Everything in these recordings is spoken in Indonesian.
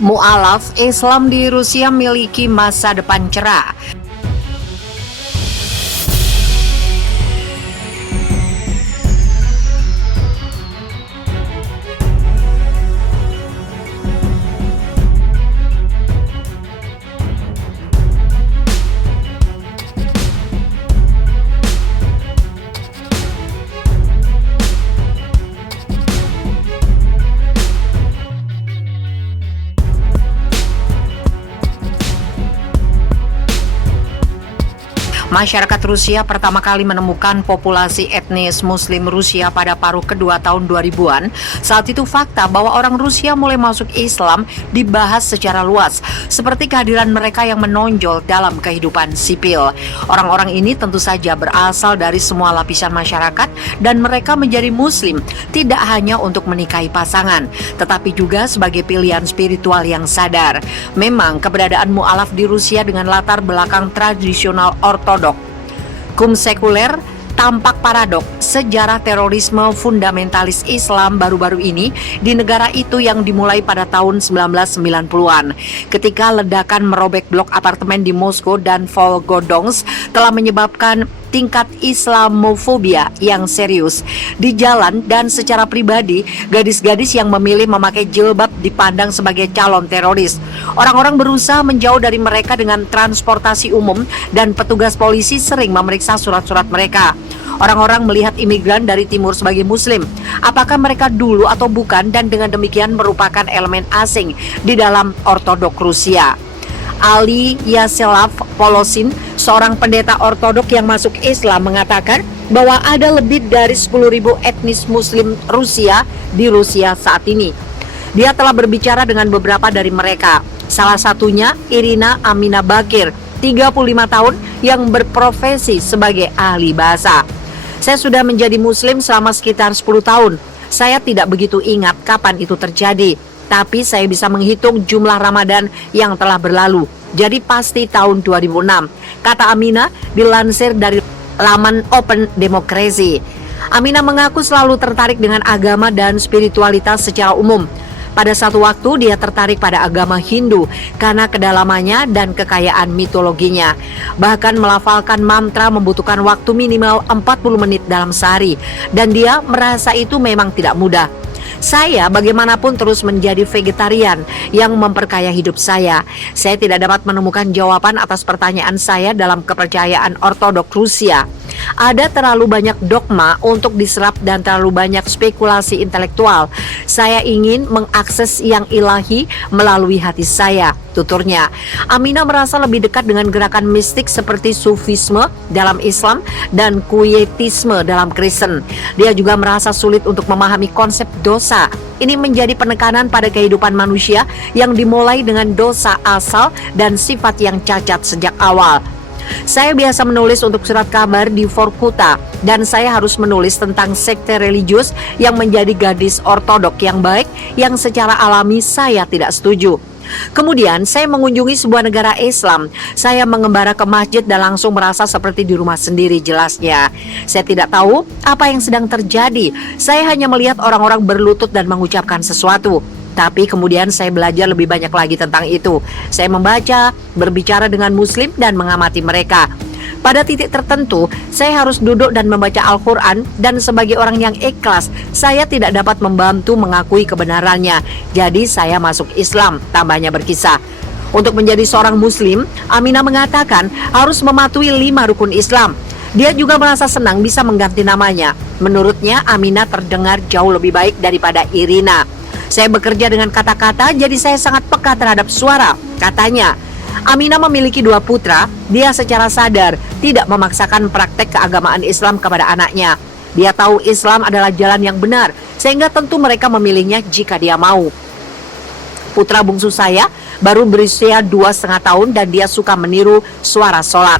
Mu'alaf Islam di Rusia memiliki masa depan cerah. Masyarakat Rusia pertama kali menemukan populasi etnis Muslim Rusia pada paruh kedua tahun 2000-an. Saat itu fakta bahwa orang Rusia mulai masuk Islam dibahas secara luas, seperti kehadiran mereka yang menonjol dalam kehidupan sipil. Orang-orang ini tentu saja berasal dari semua lapisan masyarakat dan mereka menjadi Muslim tidak hanya untuk menikahi pasangan, tetapi juga sebagai pilihan spiritual yang sadar. Memang keberadaan mu'alaf di Rusia dengan latar belakang tradisional ortodok sekuler tampak paradok. Sejarah terorisme fundamentalis Islam baru-baru ini di negara itu yang dimulai pada tahun 1990-an ketika ledakan merobek blok apartemen di Moskow dan Volgodonsk telah menyebabkan tingkat Islamofobia yang serius. Di jalan dan secara pribadi, gadis-gadis yang memilih memakai jilbab dipandang sebagai calon teroris. Orang-orang berusaha menjauh dari mereka dengan transportasi umum dan petugas polisi sering memeriksa surat-surat mereka. Orang-orang melihat imigran dari timur sebagai Muslim. Apakah mereka dulu atau bukan, dan dengan demikian merupakan elemen asing di dalam ortodok Rusia. Ali Yaseslav Polosin, seorang pendeta ortodok yang masuk Islam, mengatakan bahwa ada lebih dari 10.000 etnis Muslim Rusia di Rusia saat ini. Dia telah berbicara dengan beberapa dari mereka. Salah satunya Irina Amina Bakir, 35 tahun, yang berprofesi sebagai ahli bahasa. Saya sudah menjadi Muslim selama sekitar 10 tahun. Saya tidak begitu ingat kapan itu terjadi, tapi saya bisa menghitung jumlah Ramadan yang telah berlalu. Jadi pasti tahun 2006, kata Amina dilansir dari laman Open Democracy. Amina mengaku selalu tertarik dengan agama dan spiritualitas secara umum. Pada satu waktu dia tertarik pada agama Hindu karena kedalamannya dan kekayaan mitologinya. Bahkan melafalkan mantra membutuhkan waktu minimal 40 menit dalam sehari, dan dia merasa itu memang tidak mudah. Saya bagaimanapun terus menjadi vegetarian yang memperkaya hidup saya. Saya tidak dapat menemukan jawaban atas pertanyaan saya dalam kepercayaan ortodok Rusia. Ada terlalu banyak dogma untuk diserap dan terlalu banyak spekulasi intelektual. Saya ingin mengakses yang ilahi melalui hati saya, tuturnya. Amina merasa lebih dekat dengan gerakan mistik seperti Sufisme dalam Islam dan Quietisme dalam Kristen. Dia juga merasa sulit untuk memahami konsep dosa. Ini menjadi penekanan pada kehidupan manusia yang dimulai dengan dosa asal dan sifat yang cacat sejak awal. Saya biasa menulis untuk surat kabar di Vorkuta, dan saya harus menulis tentang sekte religius yang menjadi gadis ortodok yang baik yang secara alami saya tidak setuju. Kemudian saya mengunjungi sebuah negara Islam. Saya mengembara ke masjid dan langsung merasa seperti di rumah sendiri, jelasnya. Saya tidak tahu apa yang sedang terjadi. Saya hanya melihat orang-orang berlutut dan mengucapkan sesuatu. Tapi kemudian saya belajar lebih banyak lagi tentang itu. Saya membaca, berbicara dengan Muslim dan mengamati mereka. Pada titik tertentu, saya harus duduk dan membaca Al-Quran, dan sebagai orang yang ikhlas, saya tidak dapat membantu mengakui kebenarannya. Jadi saya masuk Islam, tambahnya berkisah. Untuk menjadi seorang Muslim, Amina mengatakan harus mematuhi 5 rukun Islam. Dia juga merasa senang bisa mengganti namanya. Menurutnya, Amina terdengar jauh lebih baik daripada Irina. Saya bekerja dengan kata-kata, jadi saya sangat peka terhadap suara, katanya. Amina memiliki 2 putra. Dia secara sadar tidak memaksakan praktek keagamaan Islam kepada anaknya. Dia tahu Islam adalah jalan yang benar, sehingga tentu mereka memilihnya jika dia mau. Putra bungsu saya baru berusia 2,5 tahun dan dia suka meniru suara sholat.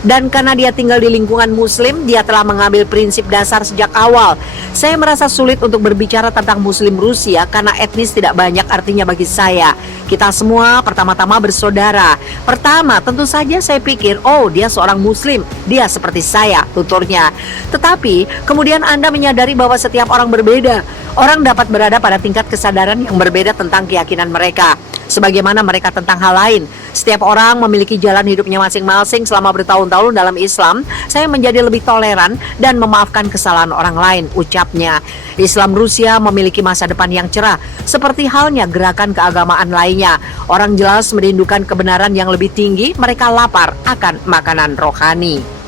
Dan karena dia tinggal di lingkungan Muslim, dia telah mengambil prinsip dasar sejak awal. Saya merasa sulit untuk berbicara tentang Muslim Rusia karena etnis tidak banyak artinya bagi saya. Kita semua pertama-tama bersaudara. Pertama, tentu saja saya pikir, oh dia seorang Muslim, dia seperti saya, tuturnya. Tetapi kemudian Anda menyadari bahwa setiap orang berbeda. Orang dapat berada pada tingkat kesadaran yang berbeda tentang keyakinan mereka, sebagaimana mereka tentang hal lain. Setiap orang memiliki jalan hidupnya masing-masing. Selama bertahun-tahun dalam Islam, saya menjadi lebih toleran dan memaafkan kesalahan orang lain, ucapnya. Islam Rusia memiliki masa depan yang cerah, seperti halnya gerakan keagamaan lainnya. Orang jelas merindukan kebenaran yang lebih tinggi, mereka lapar akan makanan rohani.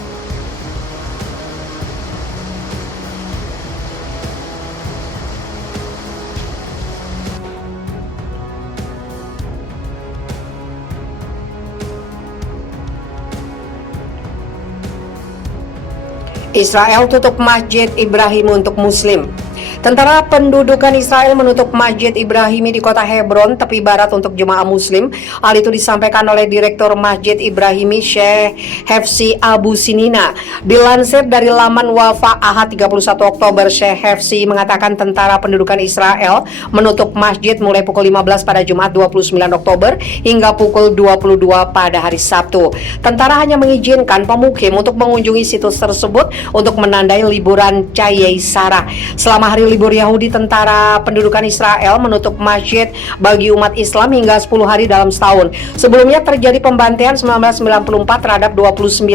Israel tutup Masjid Ibrahim untuk Muslim. Tentara pendudukan Israel menutup Masjid Ibrahimi di kota Hebron, tepi barat untuk jemaah Muslim. Hal itu disampaikan oleh Direktur Masjid Ibrahimi Syekh Hefsi Abu Sinina. Dilansir dari laman Wafa Ahad 31 Oktober, Syekh Hefsi mengatakan tentara pendudukan Israel menutup masjid mulai pukul 15 pada Jumat 29 Oktober hingga pukul 22 pada hari Sabtu. Tentara hanya mengizinkan pemukim untuk mengunjungi situs tersebut untuk menandai liburan Chayei Sarah. Selama hari libur Yahudi, tentara pendudukan Israel menutup masjid bagi umat Islam hingga 10 hari dalam setahun. Sebelumnya terjadi pembantaian 1994 terhadap 29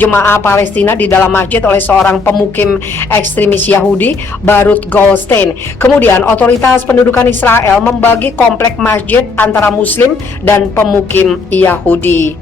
jemaah Palestina di dalam masjid oleh seorang pemukim ekstremis Yahudi, Barut Goldstein. Kemudian otoritas pendudukan Israel membagi komplek masjid antara Muslim dan pemukim Yahudi.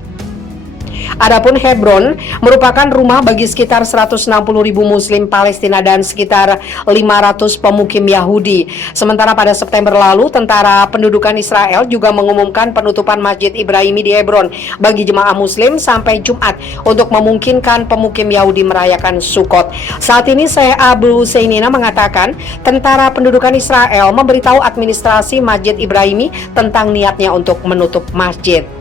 Adapun Hebron merupakan rumah bagi sekitar 160.000 Muslim Palestina dan sekitar 500 pemukim Yahudi. Sementara pada September lalu, tentara pendudukan Israel juga mengumumkan penutupan Masjid Ibrahimi di Hebron bagi jemaah Muslim sampai Jumat untuk memungkinkan pemukim Yahudi merayakan Sukkot. Saat ini Syekh Abu Sinina mengatakan tentara pendudukan Israel memberitahu administrasi Masjid Ibrahimi tentang niatnya untuk menutup masjid.